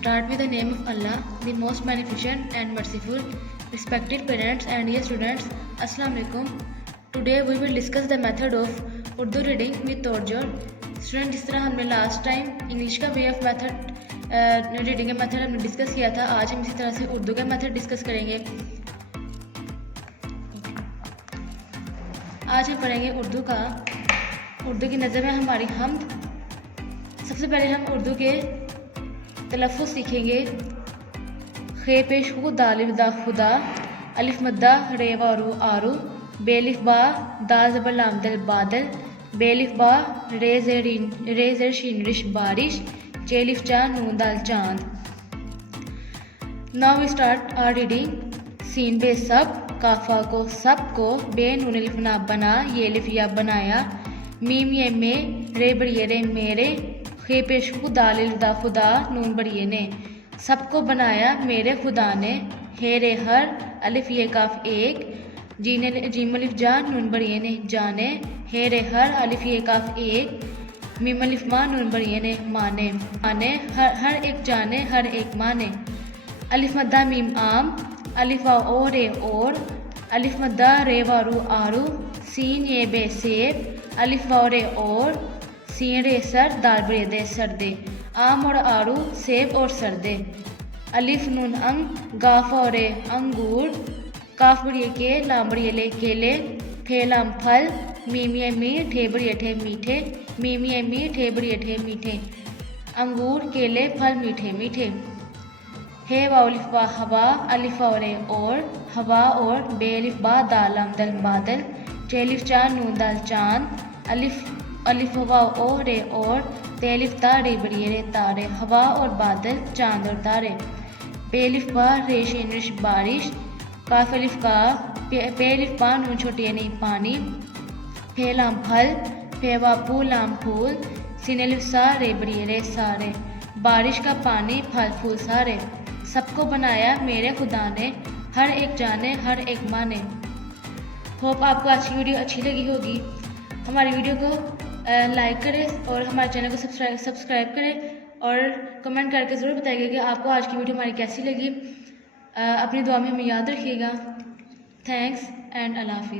Start with the name of Allah, the most beneficent and merciful. Respected parents and dear students, Assalamu alaikum. Today we will discuss the method of Urdu reading with तोड़जोड़. Student, जिस तरह हमने last time English का way of method reading का method हमने discuss किया था, आज हम इसी तरह से उर्दू का मेथड डिस्कस करेंगे. आज हम पढ़ेंगे उर्दू की नज़र में हमारी हमद. सबसे पहले हम उर्दू के तलफ़्फ़ुज़ सीखेंगे. खे पेश हु दालिफ दा खुदा, अलिफ मद्दा रे वारू आरू, बेलिफ बा दा ज़बर लाम दल बादल, बेलिफ बा रे ज़ेर शीन रिश बारिश, चेलिफ चा नून दाल चांद. Now we start our reading. सीन बे सब, काफा को सब को, बे नून अलिफ ना बना, ये लिफ या बनाया, मीम ये में, रे बड़िए रे मेरे, खे पेश हु दालिल दा खुदा, नून बड़िए ने, सबको बनाया मेरे खुदा ने, हे रे हर, अलिफ ये काफ एक, जीम अलिफ जा, नून बड़िए ने जाने, हे रे हर, अलिफ ये काफ एक, मीम अलिफ माँ, नून बड़िए ने माने, हर एक जाने, हर एक माने. अलिफ मद्दा मीम आम, अलिफ वा ओ रे और, अलिफ मद्दा रे वारू आरू, सीन ये बे सेब, अलिफ वा रे और, सीन रे सर, दाल बड़िए दे सर्दे, आम और आरू, सेब और सर्दे. अलिफ नून अंग, गाफ और रे अंगूर, काफ बड़िए के, लाम बड़िए ले केले, फे लाम फल, मीम ये मी, ठे बड़िए ठे मीठे, मीम ये मी, ठे बड़िए ठे मीठे, अंगूर केले फल मीठे मीठे. हे वालिफ बा हवा, अलिफ रे और, हवा और, बेलिफ बा दालम दल बादल, चेलिफ चा नून दाल चांद, अलिफ हवा ओ रे और, तेलिफ ता रे बड़िए रे तारे, हवा और बादल, चांद और तारे. बेलिफ बा रेशीन रिश बारिश, काफ अलिफ का, पेलिफ पा नून छोटी नहीं पानी, फे लाम फल, फे वा फूल लाम फूल, सीन अलिफ सा रे बड़िए रे सारे, बारिश का पानी फल फूल सारे. सबको बनाया मेरे खुदा ने, हर एक जाने, हर एक माने. होप आपको आज की वीडियो अच्छी लगी होगी. हमारी वीडियो को लाइक करें और हमारे चैनल को सब्सक्राइब करें और कमेंट करके ज़रूर बताइएगा कि आपको आज की वीडियो हमारी कैसी लगी. अपनी दुआ में हमें याद रखिएगा. थैंक्स एंड अल्लाह हाफिज़.